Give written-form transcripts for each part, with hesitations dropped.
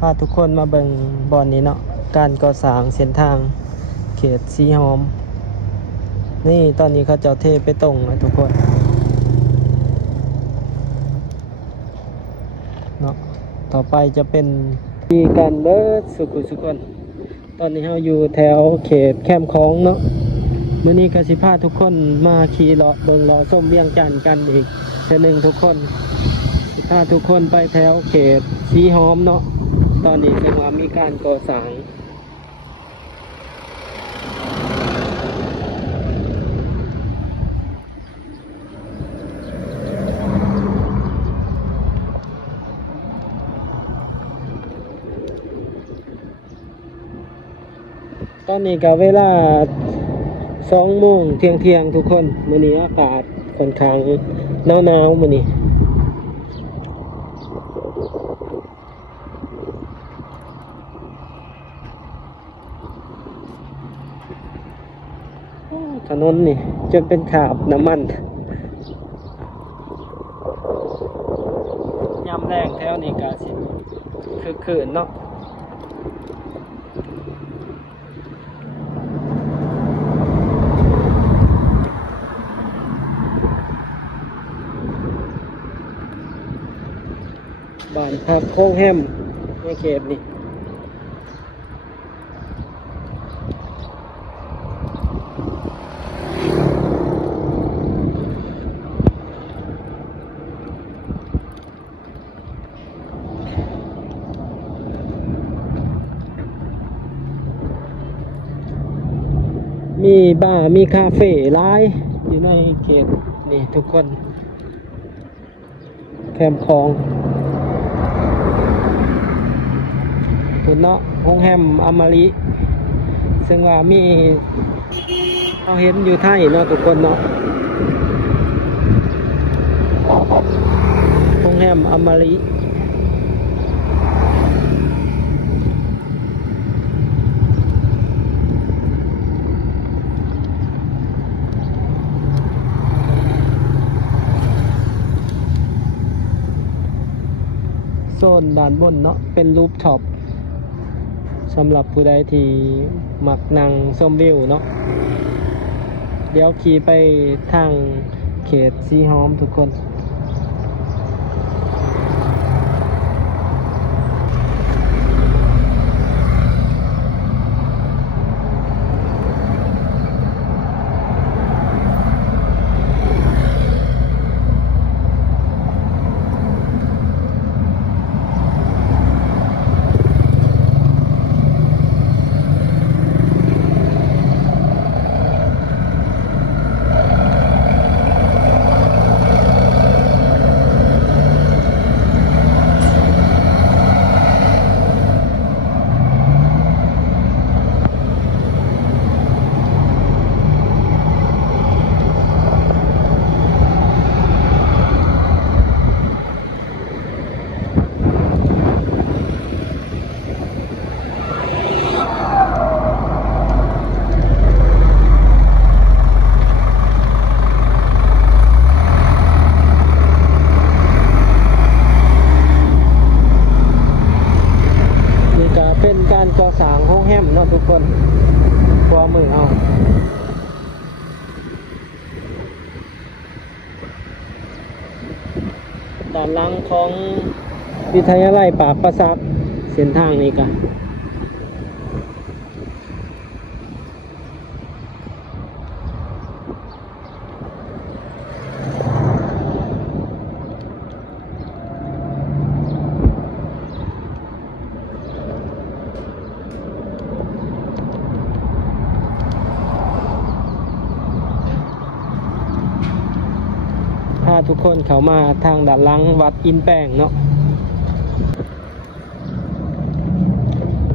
พาทุกคนมาเบิ่งบอนนี้เนาะการก่อสร้างเส้นทางเขตสีหอมนี่ตอนนี้เขาจะเทไปตรงนะทุกคนเนาะต่อไปจะเป็นมีการเบิดสุกคนตอนนี้เราอยู่แถวเขตแคมป์ของเนาะมื้อนี้ก็สิพาทุกคนมาขี่เลาะเบิ่งเลาะส้มเวียงจันทน์กันอีกเทื่อนึงทุกคนสิพาทุกคนไปแถวเขตสีหอมเนาะตอนนี้แสดงว่ามีการก่อสร้างตอนนี้ก็เวลา2 โมงเที่ยงทุกคนมื้อนี้อากาศค่อนข้างหนาวมื้อนี้ถนนนี่จนเป็นขาบน้ำมันยามแรงแถวนี้ก็สิคึกคืนเนาะบ้านพักโค้งแฮมในเขตนี่มีบาร์มีคาเฟ่หลายอยู่ในเขตนี่ทุกคนแคมป์ของคุณเนาะโรงแรมอมริซึ่งว่ามีเราเห็นอยู่ไทยเนาะทุกคนเนาะโรงแรมอมริโซนด้านบนเนาะเป็นรูฟท็อปสำหรับผู้ใดที่มักนั่งชมวิวเนาะเดี๋ยวขี่ไปทางเขตสีหอมทุกคนเป็นการก่อสร้างโรงแรมเนาะทุกคนขวามือเอาด้านหลังของวิทยาลัยปากประซักเส้นทางนี้กันพาทุกคนเข้ามาทางด้านหลังวัดอินแป้งเนาะ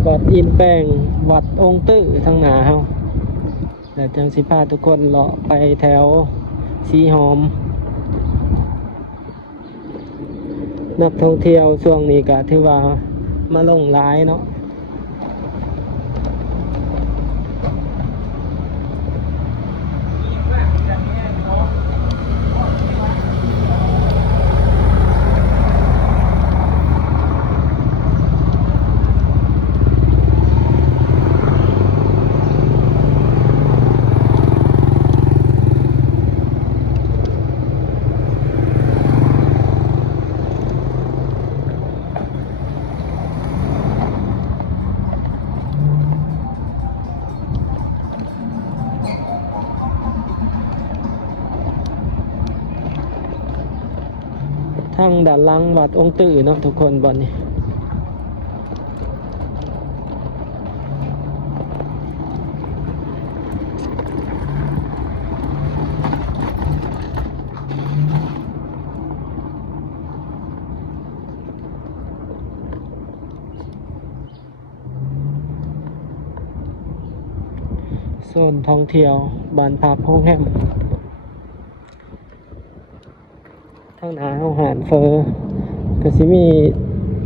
วัดอินแป้งวัดองค์ตื้อทางหน้าเฮาเดี๋ยวจังสิพาทุกคนเลาะไปแถวสีหอมนักท่องเที่ยวช่วงนี้ก็ถือว่ามาลงหลายเนาะ น ทั้งด้านหลังวัดองค์ตื่อเนาะทุกคนบ่อนนี้โซนท่องเที่ยวบ้านพักห้องแฮมทางหน้าเฮาหารเฟอก็สิมี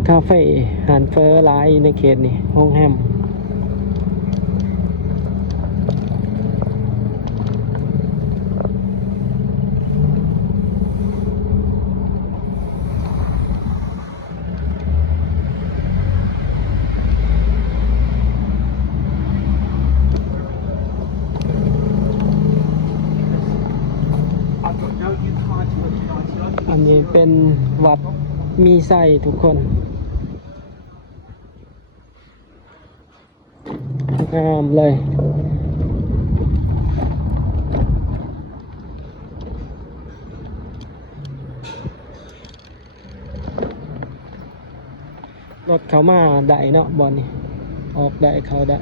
คาเฟ่หารเฟอหลายในเขตนี่ห้องแฮมอันนี้เป็นวัดมีไส้ทุกคนงามเลยรถเขามาได้เนาะบอลนี่ออกได้เขาได้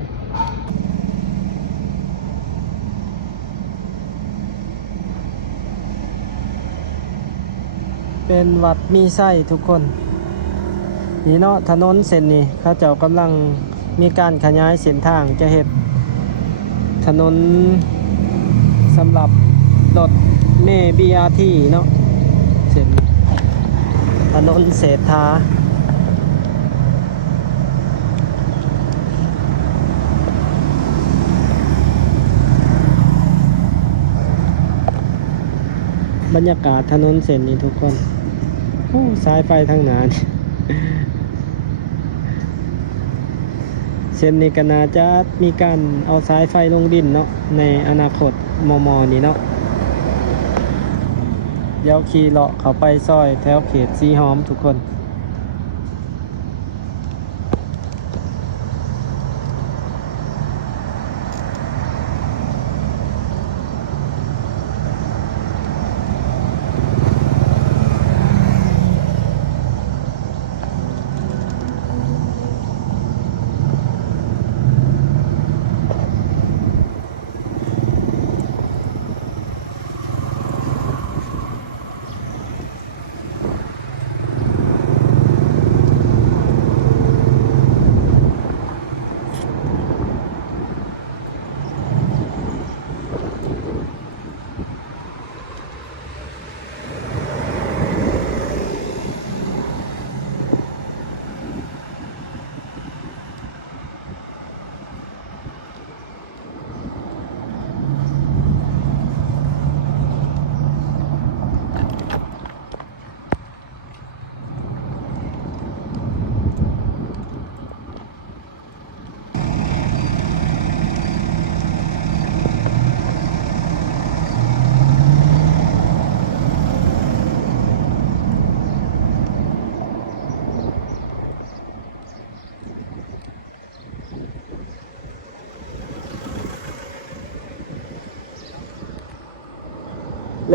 เป็นวัดมีไส้ทุกคนนี่เนาะถนนเส้นนี้เขาเจ้ากำลังมีการขยายเส้นทางจะเห็นถนนสำหรับรถเมล์ BRT เนาะเส้นถนนเศรษฐาบรรยากาศถนนเส้นนี้ทุกคนสายไฟทางหนาเส้นนี้ก็น่าจะมีการเอาสายไฟลงดินเนาะในอนาคตมนี่เนาะเดี๋ยวขี่เลาะเข้าไปซอยแถวเขตสีหอมทุกคน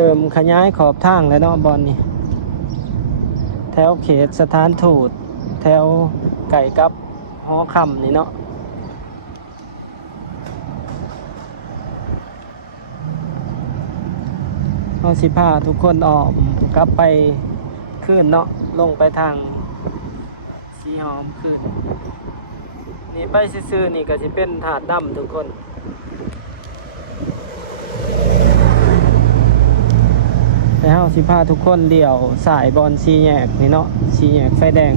เริ่มขยายขอบทางแล้วเนาะบอลนี่แถวเขตสถานทูตแถวไก่กับหอคำนี่เนาะเอาสิพาทุกคนออกกลับไปขึ้นเนาะลงไปทางสีหอมขึ้นนี่ไปซื่อๆนี่ก็จะเป็นถาดดำทุกคนแต่เฮาสิพาทุกคนเลี้ยวสายบอลสีแยกนี่เนาะสีแยกไฟแดง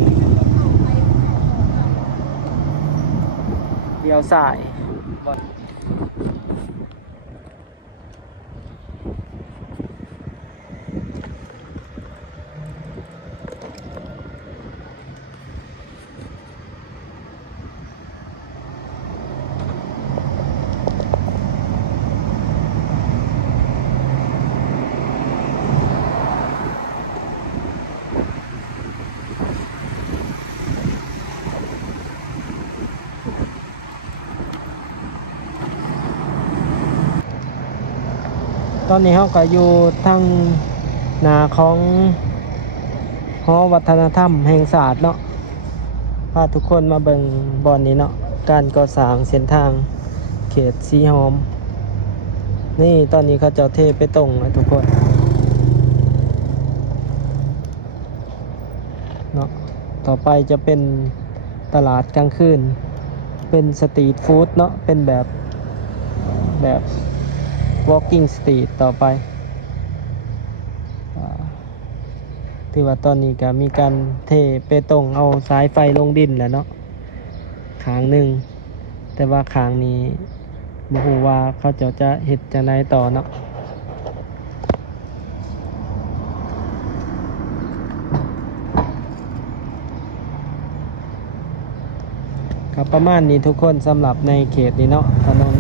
เลี้ยวสายบอล ตอนนี้เขาก็อยู่ทางหน้าของ หอวัฒนธรรมแห่งศาสตร์เนาะพาทุกคนมาเบิ่งบอนนี้เนาะการก่อสร้างเส้นทางเขตสีหอมนี่ตอนนี้เขาเจ้าเทไปตรงนะทุกคนเนาะต่อไปจะเป็นตลาดกลางคืนเป็นสตรีทฟู้ดเนาะเป็นแบบ walking street ต่อไปถือว่าตอนนี้ก็มีการเทเปตงเอาสายไฟลงดินแล้วเนาะขางหนึ่งแต่ว่าขางนี้บ่ฮู้ว่าเขาจะเฮ็ดจังไดต่อเนาะครับประมาณนี้ทุกคนสำหรับในเขตนี้เนาะถนน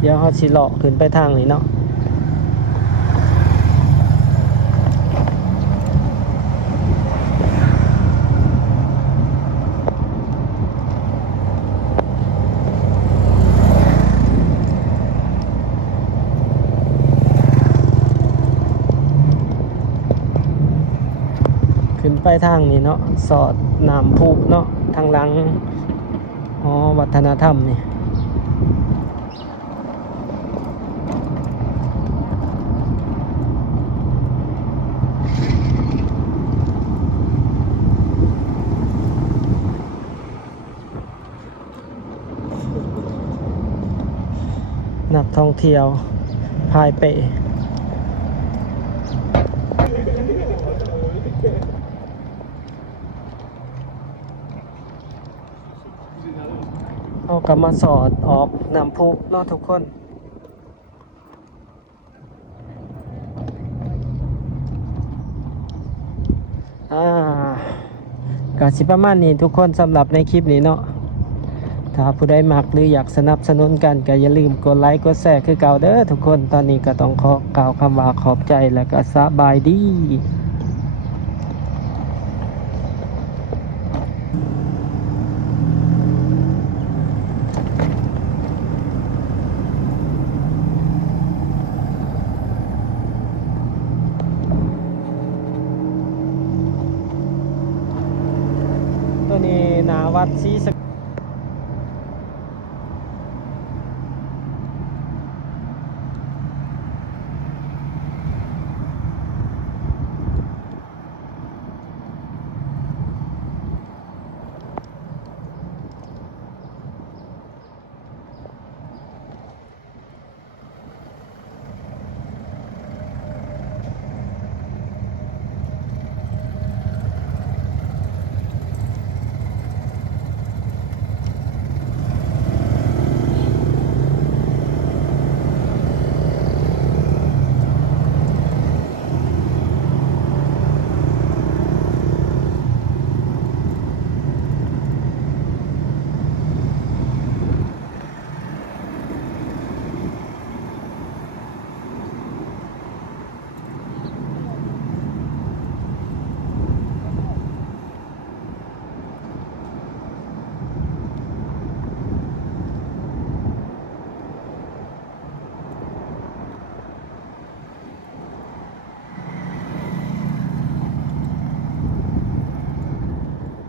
เดี๋ยวเขาสิเลาะขึ้นไปทางนี้เนาะขึ้นไปทางนี้เนาะสอดน้ำพุเนาะทางหลังอ๋อวัฒนธรรมนี่นักท่องเที่ยวพายเปเอากลับมาสอดออกน้ำพุเนาะทุกคนก็สิประมาณนี้ทุกคนสำหรับในคลิปนี้เนาะถ้าผู้ใดมักหรืออยากสนับสนุนกันก็อย่าลืมกดไลค์กดแชร์คือเก่าเด้อทุกคนตอนนี้ก็ต้องขอกล่าวคำว่าขอบใจและก็สบายดีตัวนี้หนาวัดศรีสะ